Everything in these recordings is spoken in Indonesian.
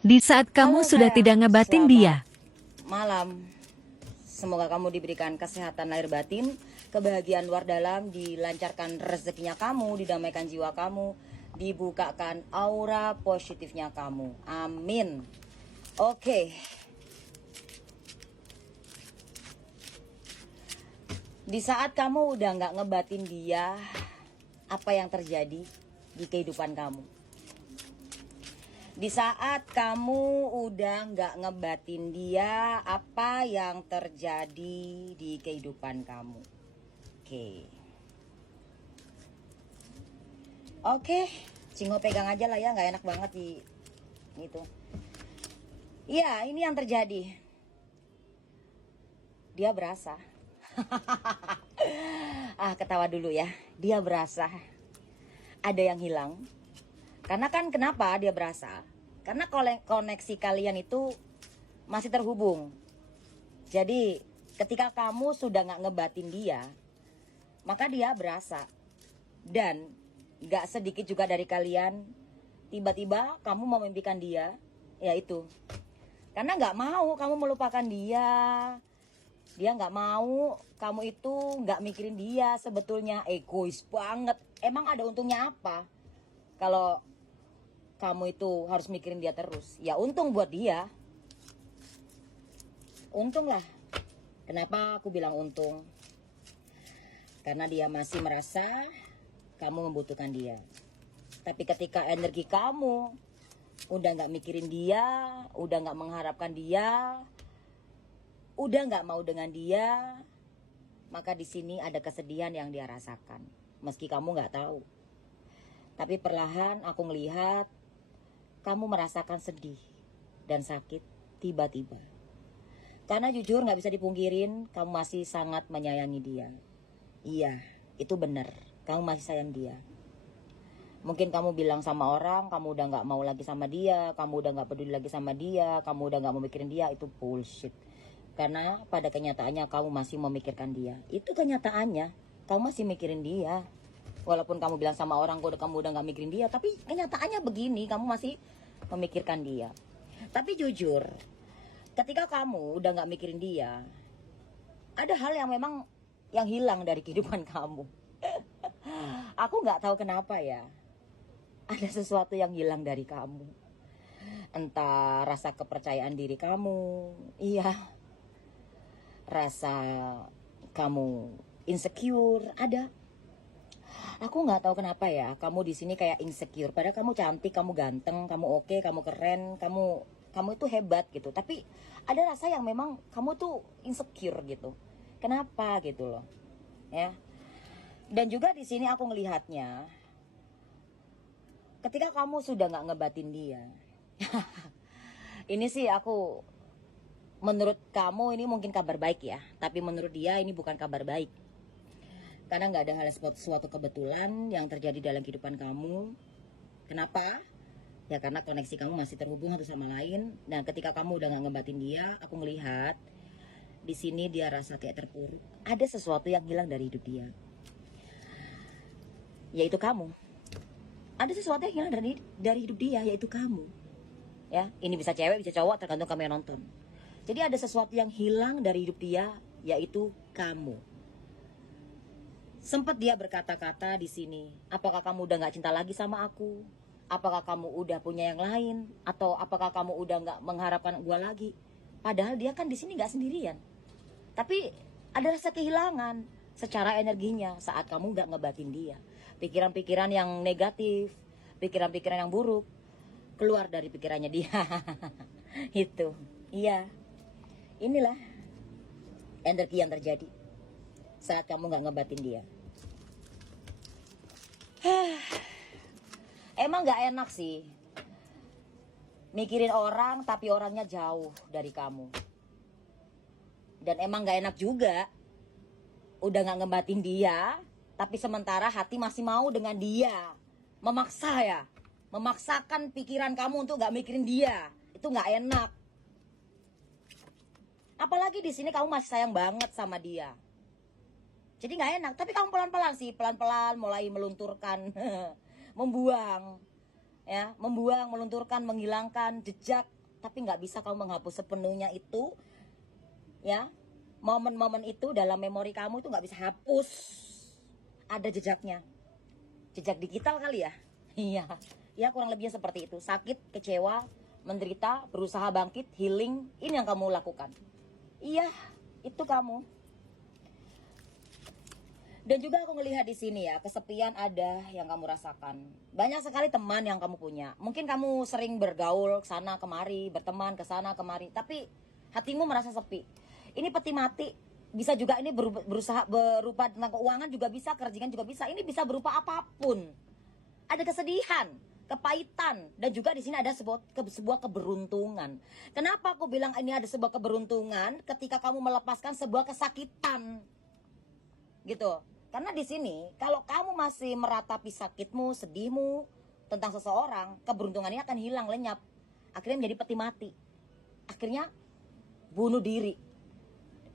Di saat kamu Halo sudah sayang, tidak ngebatin selamat dia. malam. Semoga kamu diberikan kesehatan lahir batin, kebahagiaan luar dalam, dilancarkan rezekinya kamu, didamaikan jiwa kamu, dibukakan aura positifnya kamu. Amin. Oke, di saat kamu udah nggak ngebatin dia, apa yang terjadi di kehidupan kamu? Di saat kamu udah nggak ngebatin dia, apa yang terjadi di kehidupan kamu? Oke. Oke, Cingo pegang aja lah ya, nggak enak banget di itu. Iya, ini yang terjadi. Dia berasa. Ketawa dulu ya. Dia berasa ada yang hilang. Karena kan kenapa dia berasa? Karena koneksi kalian itu masih terhubung. Jadi ketika kamu sudah nggak ngebatin dia, maka dia berasa. Dan nggak sedikit juga dari kalian tiba-tiba kamu mau memimpikan dia, ya itu. Karena nggak mau kamu melupakan dia. Dia nggak mau kamu itu nggak mikirin dia, sebetulnya egois banget. Emang ada untungnya apa kalau kamu itu harus mikirin dia terus? Ya untung buat dia. Untung lah. Kenapa aku bilang untung? Karena dia masih merasa kamu membutuhkan dia. Tapi ketika energi kamu udah nggak mikirin dia, udah nggak mengharapkan dia, udah nggak mau dengan dia, maka di sini ada kesedihan yang dia rasakan. Meski kamu nggak tahu. Tapi perlahan aku melihat kamu merasakan sedih dan sakit tiba-tiba. Karena jujur nggak bisa dipungkirin, kamu masih sangat menyayangi dia. Iya, itu benar. Kamu masih sayang dia. Mungkin kamu bilang sama orang, kamu udah nggak mau lagi sama dia, kamu udah nggak peduli lagi sama dia, kamu udah nggak mau mikirin dia, itu bullshit. Karena pada kenyataannya kamu masih memikirkan dia. Itu kenyataannya, kamu masih mikirin dia. Walaupun kamu bilang sama orang, kamu udah nggak mikirin dia, tapi kenyataannya begini, kamu masih memikirkan dia. Tapi jujur, ketika kamu udah nggak mikirin dia, ada hal yang memang yang hilang dari kehidupan kamu. Aku nggak tahu kenapa ya. Ada sesuatu yang hilang dari kamu. Entah rasa kepercayaan diri kamu, iya, rasa kamu insecure, ada. Aku nggak tahu kenapa ya, kamu di sini kayak insecure. Padahal kamu cantik, kamu ganteng, kamu oke, kamu keren, kamu itu hebat gitu. Tapi ada rasa yang memang kamu tuh insecure gitu. Kenapa gitu loh, ya? Dan juga di sini aku ngelihatnya, ketika kamu sudah nggak ngebatin dia, ini sih aku, menurut kamu ini mungkin kabar baik ya, tapi menurut dia ini bukan kabar baik. Karena nggak ada hal suatu kebetulan yang terjadi dalam kehidupan kamu. Kenapa? Ya karena koneksi kamu masih terhubung satu sama lain. Dan ketika kamu udah nggak ngebatin dia, aku ngelihat di sini dia rasa kayak terpuruk. Ada sesuatu yang hilang dari hidup dia, yaitu kamu. Ada sesuatu yang hilang dari hidup dia, yaitu kamu. Ya, ini bisa cewek, bisa cowok, tergantung kamu yang nonton. Jadi ada sesuatu yang hilang dari hidup dia, yaitu kamu. Sempat dia berkata-kata di sini, apakah kamu udah nggak cinta lagi sama aku? Apakah kamu udah punya yang lain? Atau apakah kamu udah nggak mengharapkan gua lagi? Padahal dia kan di sini nggak sendirian. Tapi ada rasa kehilangan secara energinya saat kamu nggak ngebatin dia. Pikiran-pikiran yang negatif, pikiran-pikiran yang buruk keluar dari pikirannya dia. Itu, iya. Inilah energi yang terjadi saat kamu nggak ngebatin dia. Emang nggak enak sih mikirin orang tapi orangnya jauh dari kamu. Dan emang nggak enak juga udah nggak ngebatin dia tapi sementara hati masih mau dengan dia. Memaksa ya, memaksakan pikiran kamu untuk nggak mikirin dia, itu nggak enak. Apalagi di sini kamu masih sayang banget sama dia. Jadi nggak enak, tapi kamu pelan-pelan sih, pelan-pelan mulai melunturkan, membuang. ya, membuang, melunturkan, menghilangkan jejak, tapi nggak bisa kamu menghapus sepenuhnya itu, ya. Momen-momen itu dalam memori kamu itu nggak bisa hapus, ada jejaknya, jejak digital kali ya. Iya, ya kurang lebihnya seperti itu. Sakit, kecewa, menderita, berusaha bangkit, healing, ini yang kamu lakukan. Iya, itu kamu. Dan juga aku ngelihat di sini ya, kesepian ada yang kamu rasakan. Banyak sekali teman yang kamu punya. Mungkin kamu sering bergaul ke sana kemari, berteman ke sana kemari, tapi hatimu merasa sepi. Ini peti mati. Bisa juga ini berusaha berupa tentang keuangan juga bisa, kerjaan juga bisa. Ini bisa berupa apapun. Ada kesedihan, kepahitan, dan juga di sini ada sebuah keberuntungan. Kenapa aku bilang ini ada sebuah keberuntungan? Ketika kamu melepaskan sebuah kesakitan, gitu. Karena di sini kalau kamu masih meratapi sakitmu, sedihmu tentang seseorang, keberuntungannya akan hilang, lenyap. Akhirnya menjadi peti mati. Akhirnya bunuh diri.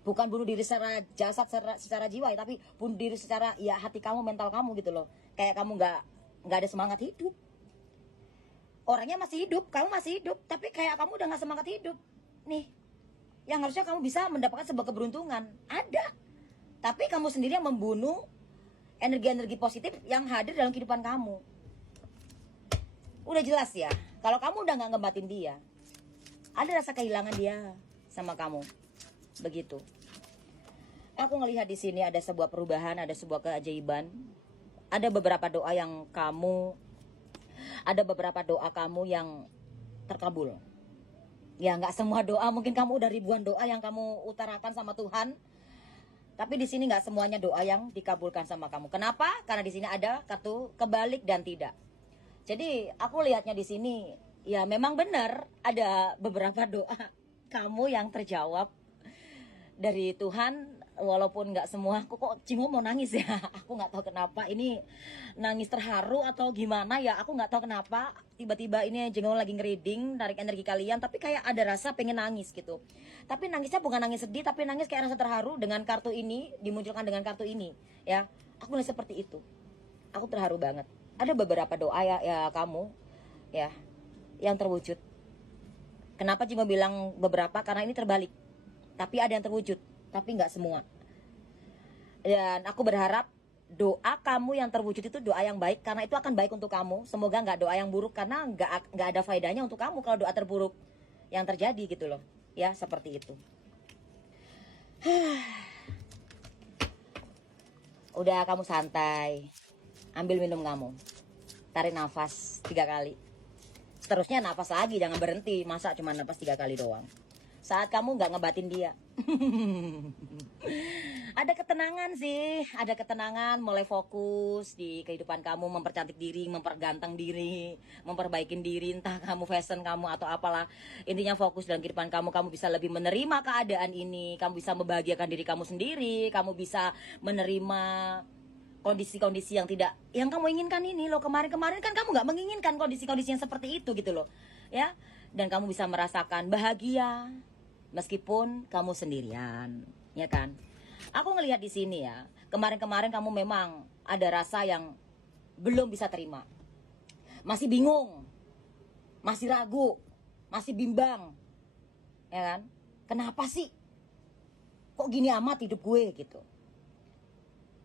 Bukan bunuh diri secara jasad, secara jiwa ya, tapi bunuh diri secara ya hati kamu, mental kamu gitu loh. Kayak kamu nggak ada semangat hidup. Orangnya masih hidup, kamu masih hidup, tapi kayak kamu udah nggak semangat hidup. Nih, yang harusnya kamu bisa mendapatkan sebuah keberuntungan ada, tapi kamu sendiri yang membunuh energi-energi positif yang hadir dalam kehidupan kamu. Udah jelas ya, kalau kamu udah nggak ngebatin dia, ada rasa kehilangan dia sama kamu. Begitu. Aku ngelihat di sini ada sebuah perubahan, ada sebuah keajaiban. Ada beberapa doa kamu yang terkabul. Ya nggak semua doa, mungkin kamu udah ribuan doa yang kamu utarakan sama Tuhan. Tapi di sini nggak semuanya doa yang dikabulkan sama kamu. Kenapa? Karena di sini ada kartu kebalik dan tidak. Jadi aku lihatnya di sini, ya memang benar ada beberapa doa kamu yang terjawab dari Tuhan, walaupun nggak semua. Aku kok Cimo mau nangis ya. Aku nggak tahu kenapa ini nangis terharu atau gimana ya. Aku nggak tahu kenapa tiba-tiba ini Cimo lagi ngereading narik energi kalian, tapi kayak ada rasa pengen nangis gitu. Tapi nangisnya bukan nangis sedih, tapi nangis kayak rasa terharu dengan kartu ini, dimunculkan dengan kartu ini ya. Aku nangis seperti itu. Aku terharu banget. Ada beberapa doa ya kamu ya yang terwujud. Kenapa Cimo bilang beberapa? Karena ini terbalik. Tapi ada yang terwujud, tapi nggak semua. Dan aku berharap doa kamu yang terwujud itu doa yang baik, karena itu akan baik untuk kamu. Semoga nggak doa yang buruk, karena nggak ada faedahnya untuk kamu kalau doa terburuk yang terjadi gitu loh. Ya seperti itu. Udah, kamu santai. Ambil minum kamu. Tarik nafas 3 kali. Seterusnya nafas lagi, jangan berhenti. Masa cuma nafas 3 kali doang. Saat kamu nggak ngebatin dia. Ada ketenangan sih, ada ketenangan, mulai fokus di kehidupan kamu, mempercantik diri, memperganteng diri, memperbaikin diri, entah kamu fashion kamu atau apalah. Intinya fokus dalam kehidupan kamu, kamu bisa lebih menerima keadaan ini, kamu bisa membahagiakan diri kamu sendiri, kamu bisa menerima kondisi-kondisi yang kamu inginkan ini loh. Kemarin-kemarin kan kamu nggak menginginkan kondisi-kondisi yang seperti itu gitu loh, ya. Dan kamu bisa merasakan bahagia meskipun kamu sendirian, ya kan? Aku ngelihat di sini ya, kemarin-kemarin kamu memang ada rasa yang belum bisa terima. Masih bingung, masih ragu, masih bimbang. Ya kan? Kenapa sih? Kok gini amat hidup gue gitu.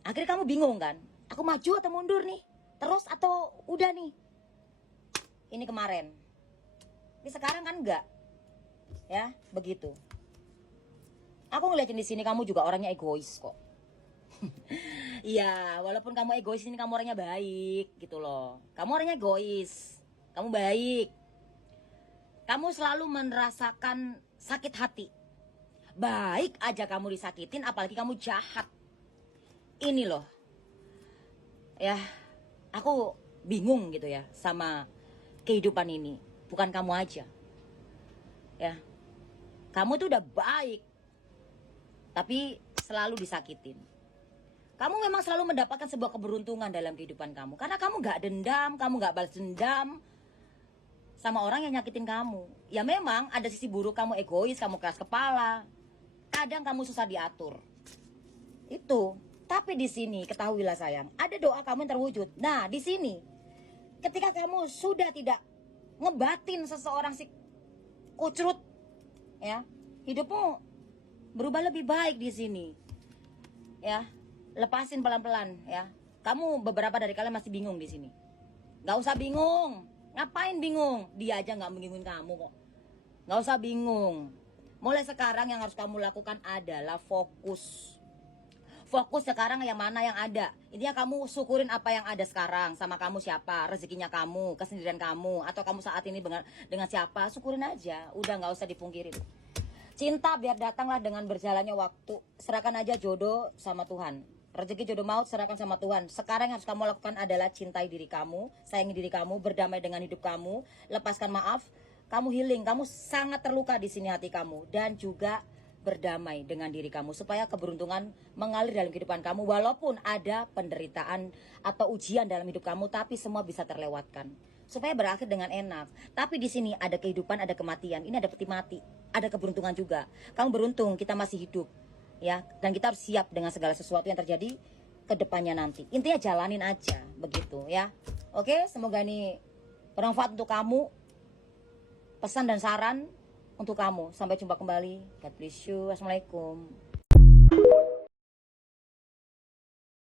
Akhirnya kamu bingung kan? Aku maju atau mundur nih? Terus atau udah nih? Ini kemarin. Ini sekarang kan enggak. Ya, begitu. Aku ngeliatin di sini kamu juga orangnya egois kok. Iya, walaupun kamu egois, ini kamu orangnya baik gitu loh. Kamu orangnya egois. Kamu baik. Kamu selalu merasakan sakit hati. Baik aja kamu disakitin, apalagi kamu jahat. Ini loh. Ya, aku bingung gitu ya sama kehidupan ini. Bukan kamu aja. Ya, kamu tuh udah baik, tapi selalu disakitin. Kamu memang selalu mendapatkan sebuah keberuntungan dalam kehidupan kamu, karena kamu gak dendam, kamu gak balas dendam sama orang yang nyakitin kamu. Ya memang ada sisi buruk, kamu egois, kamu keras kepala, kadang kamu susah diatur. Itu. Tapi di sini ketahuilah sayang, ada doa kamu yang terwujud. Nah di sini ketika kamu sudah tidak ngebatin seseorang si kucrut, ya, hidupmu berubah lebih baik di sini. Ya, lepasin pelan-pelan ya. Kamu beberapa dari kalian masih bingung di sini. Gak usah bingung. Ngapain bingung? Dia aja nggak bingung kamu kok. Gak usah bingung. Mulai sekarang yang harus kamu lakukan adalah fokus. Fokus sekarang yang mana yang ada. Intinya kamu syukurin apa yang ada sekarang. Sama kamu siapa, rezekinya kamu, kesendirian kamu, atau kamu saat ini dengan siapa, syukurin aja. Udah nggak usah dipungkiri. Cinta biar datanglah dengan berjalannya waktu. Serahkan aja jodoh sama Tuhan. Rezeki jodoh maut serahkan sama Tuhan. Sekarang yang harus kamu lakukan adalah cintai diri kamu, sayangi diri kamu, berdamai dengan hidup kamu, lepaskan maaf. Kamu healing, kamu sangat terluka di sini hati kamu, dan juga berdamai dengan diri kamu supaya keberuntungan mengalir dalam kehidupan kamu, walaupun ada penderitaan atau ujian dalam hidup kamu, tapi semua bisa terlewatkan supaya berakhir dengan enak. Tapi di sini ada kehidupan, ada kematian, ini ada peti mati, ada keberuntungan juga. Kamu beruntung kita masih hidup ya, dan kita harus siap dengan segala sesuatu yang terjadi ke depannya nanti. Intinya jalanin aja begitu ya. Oke, semoga ini bermanfaat untuk kamu. Pesan dan saran untuk kamu. Sampai jumpa kembali. God bless you. Assalamualaikum.